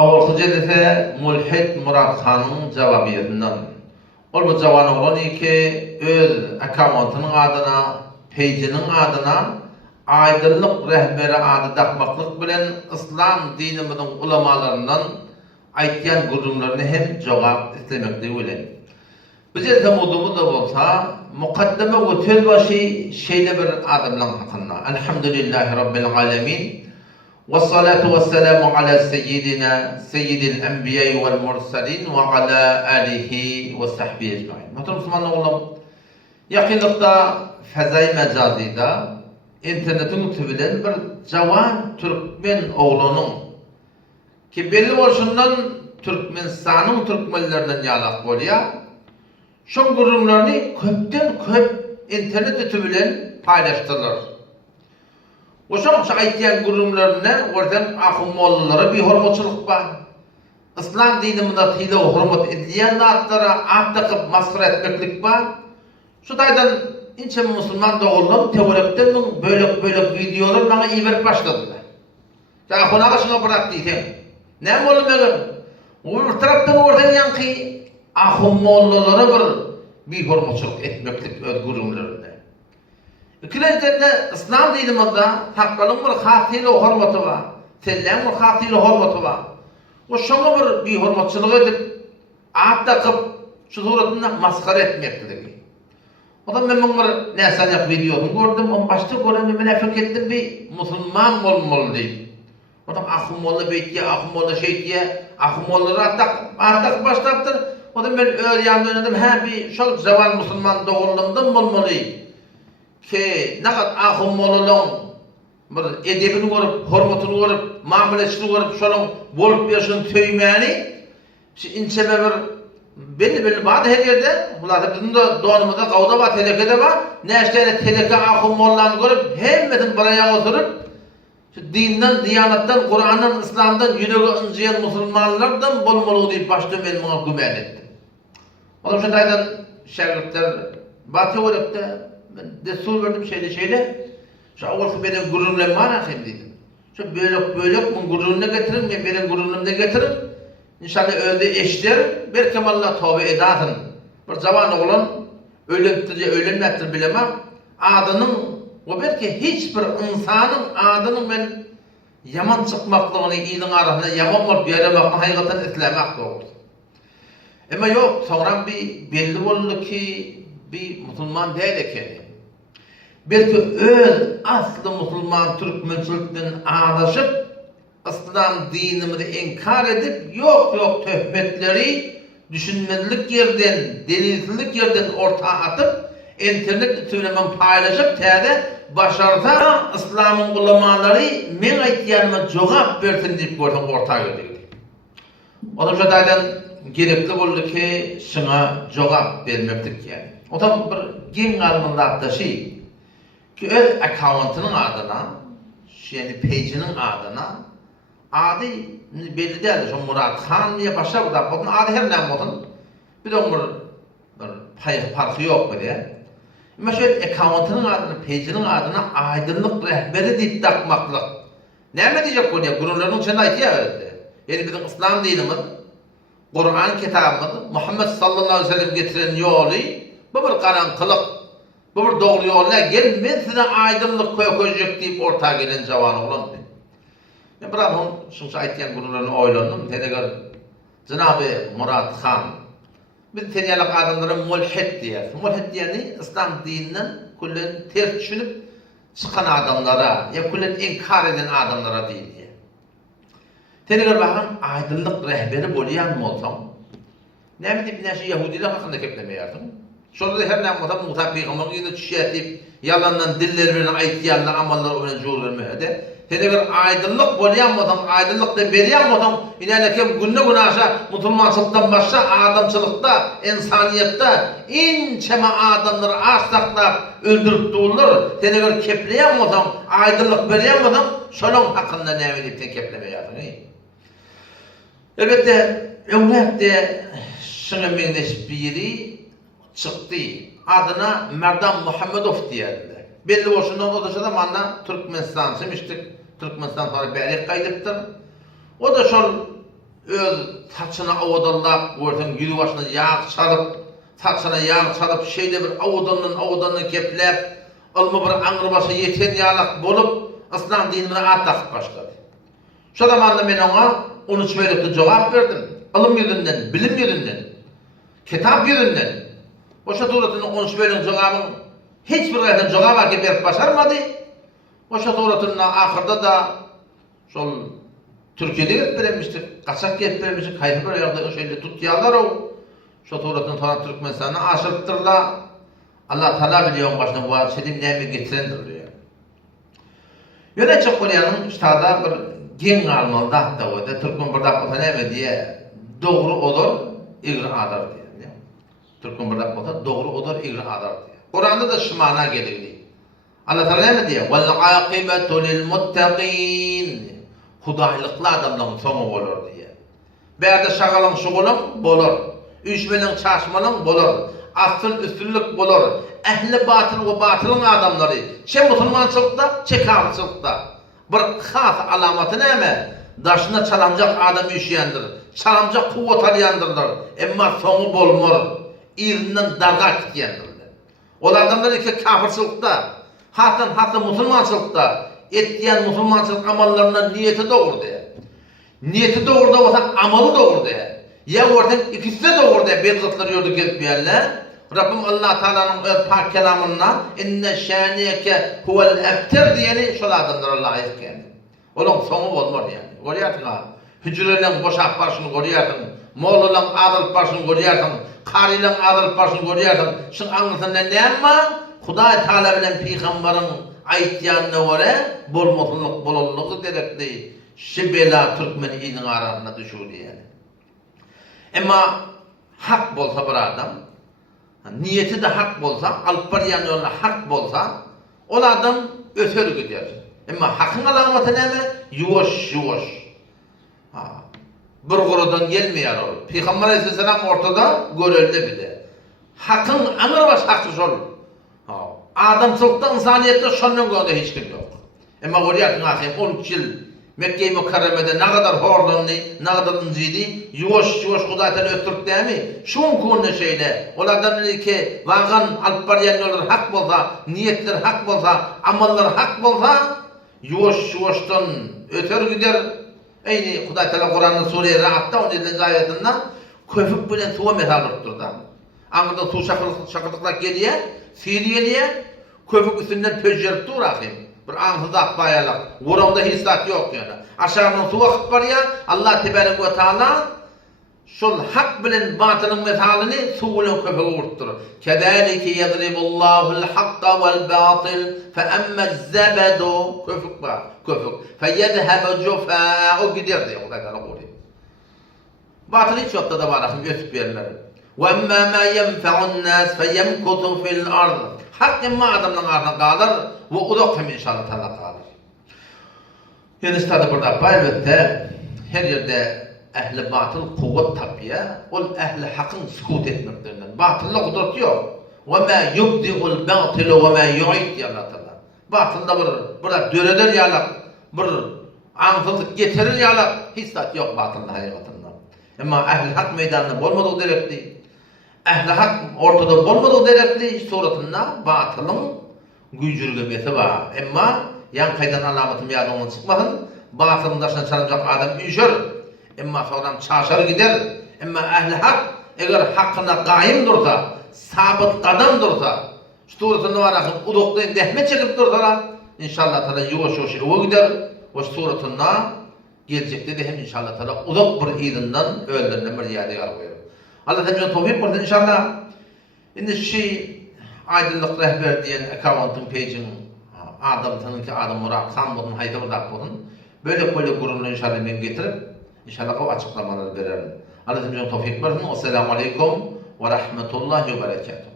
Awalkıca dese Mulhid Murat Han'ın cevabiyetinden. Ol bu jawan olan iki öz account'ının adına, page'inin adına aydınlık rehberi adı takmaklık bilen İslam dinimizin ulamalarından aytyan gurumlarını hem cevap istemekte bilen. Bize temudumuz da olsa mukaddeme ve tülbaşı şeyle bir adımlan hakkında. Elhamdülillahi Rabbil alemin. Vessalatu vesselamu ala seyyidina seyyidil enbiya'i vel mursalin ve ala alihi ve sahbihi ecmaîn. Muhterem Müslümanlar oğlum, yakınlıkta fezai mecazida internetin tübilen bir cavan Türkmen oğlunun ki belli oluşundan Türkmenistan'ın Türkmenlerinden yalak bolya şu gurumlarını köpten köp internet tübilen paylaştırırlar. O şoňça aýtýan gurumlaryna oradan ahmollalara bir hormatçylyk bar. İslam diniminde tyle hormat edilýän zatlara at takyp masxara etmeklik bar. Şu taýdan inçe musulman dogulum teorekden bölek videolar bana iýerip başladylar. Ta honaga şuna bırak diýsen. Näme boldy meger? O bir tarapdan oradan ýanky ahmollalara bir hormatçylyk etmeklik öz gurumlaryna. İkincide İslam dinimizde hakkalın bir hatili hormatı var. Tellen bir hatili hormatı var. O şoňa bir hormatçylyk edip at takıp şu suratynda masxara etmekligi. Odan men bir näsany videosyny gördüm, on başta görende men efek etdim bir musulman bolmaly diýip. Odan ahmolla beýtýär, ahmolla şeýtýär, ahmollara atak başlapdyr. Odan men öz ýanynda dönedim, ha bir şol jawan musulman dogulumdan bolmaly. Ki nakat ahum mololong bir edebini görüp, hormatını görüp, muamelesini görüp, şolong bolup ýaşaýan töýmäni inçeme bir belli bad her ýerde, bular da donumyzda gawda bar, telekede bar, näşdeni teleke ahum mollany görüp, hemmetin bir aýaga oturup, şu dinden, diýanatdan, Kur'andan, İslamdan ýüregi ynjyýan musulmanlardan bolmaly diýip başda men muňa gümen etdim. Olam şondaýdan şagirdler batı örekde ben destur verdim şeyle. Şu awalky benim gururlarım var ahem dedim. Şu bölük bu gururunu getirin ve benim gururumu da getirin. İnşallah öldü eşler bir kemallah tövbe edatın. Bir zaman oğlan ölenmektir bilemem. Adının o belki hiçbir insanın adının ben yaman çıkmaklığını iyinin arasında yaman bolup ýaramakly haýygatyny islemek doğru. Ama yok sonra bir belli boldy ki bir musulman değil ekeni. Belki öz aslı musulman Türkmençilikden ağlaşıp İslam dinimizi inkar edip yok töhmetleri düşünmedilik yerden, delilsizlik yerden ortaya atıp internet söylemen paylaşıp täze başarsa İslam'ın ulamaları men aýtýanyma jogap bersin diýip görsen ortaya geldi. Ondan şoňadan gerekli boldy ki şuna jogap bermekdik yani. Otam bir gen almanlar şey ki öz account'ının adına, yani page'inin adına adı belli değil. Şu Murat Han diye başlar da bunun adı her näme bolsun. Bir de bir farkı yok bu diye. Ama şu account'ının adına, page'inin adına aydınlık rehberi diýip takmaklyk. Näme diýjek bu diye gururlaryň içinde aýtýar. Yani bizim İslam dinimiz, Kur'an kitabımız, Muhammed sallallahu aleyhi ve sellem getiren yolu, bu bir karanlık, bu bir doğru yolla gelmez size aydınlık koyacak deyip ortaya gelen cavan oğlan. Ben bırakım, şunca aytyan gururlarını oylandım, tenegar Cenab-ı Murat Han, biz tenyalık adamlara mulhid diyer. Mulhid diyeni İslam dininden kullen ters düşünüp çıkan adamlara, ya kullen inkar eden adamlara değil diye. Tenegar bakın aydınlık rehberi bolýan bolsam, näme diýip näşe Yahudiler hakynda keplemeýärdim. Şolda her näme bolsa Musa peýgamber ýene düşýärdi, yalandan diller bilen aýtýanlar, amallar bilen jol bermedi. Tenegar aydınlyk bolýan bolsam, aydınlyk da berýän bolsam, inälekem günne günaşa musulmançylykdan başga adamçylykda, insaniýetde inçeme adamlary aşsaklap öldürüp durlar. Tenegar kepleýän bolsam, aydınlyk berýän bolsam, şolaň hakynda näme diýip keplemeýärdim. Elbette öňläpde şuna meňdeş biri çykdy. Adyna Merdan Muhammedow diýerler. Belli bolşundan o da manna Türkmenistan demişdik. Türkmenistan sonra bärik gaýdypdyr. O da şol öz saçına avudallap, ortadan yüzü başına yağ çalıp, saçına yağ çalıp, şeyde bir avudandan keplep, alma bir angrıbaşı yeten yağlak bolup, İslam dinine at takıp başladı. Şu zamanda men ona 13 bölükte cevap verdim. Ilim yüzünden, bilim yüzünden, kitap yüzünden. Oşa turatının 13 bölük cevabın hiçbir yerden cevap akip verip başarmadı. Oşa turatının ahırda da şol Türkiye'de gelip verilmiştik, kaçak gelip verilmiştik, hayır böyle yağda şöyle tutuyarlar o. Şu turatının sonra Türkmenistan'a aşırttırlar. Allah Teala biliyor başına bu şeyin neyimi getirendir diyor. Yönetçi Kore'nin üstada bir gen almalı da o da Türkmen bardak olsa ne diye doğru olur, igri adar diye. Türkmen bardak olsa doğru olur, igri adar diye. Kur'an'da da şu mana gelirdi. Allah Teala ne diye? Vel aqibetu lil muttaqin. Hudaylıklı adamların sonu olur diye. Berde şagalın şugulun bolur. Üçmelin çaşmalın bolur. Asıl üstünlük bolur. Ehli batıl ve batılın adamları. Çe Müslümançılıkta, çe kafirçılıkta. Bir khas alamatı neyme? Daşına çalamcak adam üşüyendir. Çalamcak kuvvet alayandır. Emma sonu bolmur. İrinden darga kityendir. O adamlar iki kafirçılıkta. Hatta Müslümançılıkta. Ettiyen Müslümançılık amallarından niyeti doğru diye. Niyeti doğru da olsa amalı doğru diye. Ya orada ikisi de doğru diye bezatları yolda gezmeyenler. Rabbim Allah Teala'nın pak kelamına inne şaniyeke huvel ebter diyeni şol adamlara layık yani. Onun sonu olmur yani. Görüyorsun ha. Hücrelerin boşak başını görüyorsun. Moğluların adıl başını görüyorsun. Karilerin adıl başını görüyorsun. Şun anlasın ne ama? Huday Teala bilen peygamberin aytyanına göre bolmosunluk bololluğu gerekli. Şibela Türkmen inin arasına düşüyor yani. Ama hak bolsa bir adam, niyeti de hak bolsa, alparyan yoluna hak bolsa, o adam öter gider. Ama hakkın alamatı ne mi? Yuvaş. Bir kurudan gelmeyen olur. Peygamber Aleyhisselam ortada görüldü bir de. Hakkın anır baş hakkı olur. Adamçılıkta, insaniyette şonun gördüğü hiç kim yok. Ama görüyorsun hakim 13 yıl Mekke-i Mukarreme'de ne kadar horlandı, ne kadar inciydi, yuvaş Huday Teala öttürk değil mi? Şun konu şeyle, olardan dedi ki, vagan alparyan yollar hak bolsa, niyetler hak bolsa, amallar hak bolsa, yuvaştan öter gider. Eyni Huday Teala Kur'an'ın Sure-i Ra'd'da 17. ayetinde köpük bilen suva methal tutturdu. Anında su şakırtıklar geliyor, Siriyeliye köpük üstünden pöccerip dur akıyım. Bir ansız akbayalak, vuramda hissat yok yani. Aşağıdan su vakit var ya, Allah Tebarek ve Teala şol hak bilen batılın methalini su bilen köpüğü vurtturur. Kedalike yadribullahul hakka vel batil fe emmez zebedu köpük var, köpük. Fe yedhebe cufa o gider diye o kadar oluyor. Batıl hiç yokta da var akım ötüp yerleri. وَاَمَّا مَا يَنْفَعُ النَّاسِ فَيَمْكُتُ فِي الْأَرْضِ Hak emma adamların ardına kalır ve uzak hem inşallah Teala kalır. Yani işte burada elbette her yerde ehli batıl kuvvet tabiye, ol ehli hakkın sükut etmeklerinden. Batılla kudret yok. وَمَا يُبْدِعُ الْبَاطِلُ وَمَا يُعِدْ diye Allah Teala. Batılda bir döredir yalak, bir ansızlık getirir yalak, hissat yok batılda hakikatında. Ama ehli hak meydanında olmadığı gerekli. Ehli hak ortada olmadığı gerekli suratında batılın gücürgemesi var. Ama yan kaydan alamatım yadımdan çıkmasın. Batılın taşına çalınacak adam üşür. Ama sonradan çarşar gider. Ama ehli hak eğer hakkına kaim dursa, sabit kadam dursa, suratında var akım udukta dehmet çekip dursalar, inşallah Teala yuvaş eve gider. O suratında gelecekte de hem inşallah Teala uzak bir izinden öldürülen bir yadigar koyuyor. Allah Teala tevfik versin inşallah. Şimdi aydınlık rehber diyen account'un page'in adamının ki adam Murat Sanbod'un hayda bırak olun. Böyle kurumunu inşallah ben getirip inşallah o açıklamaları verelim. Allah Teala tevfik versin. Esselamu aleyküm ve rahmetullahi ve berekatuhu.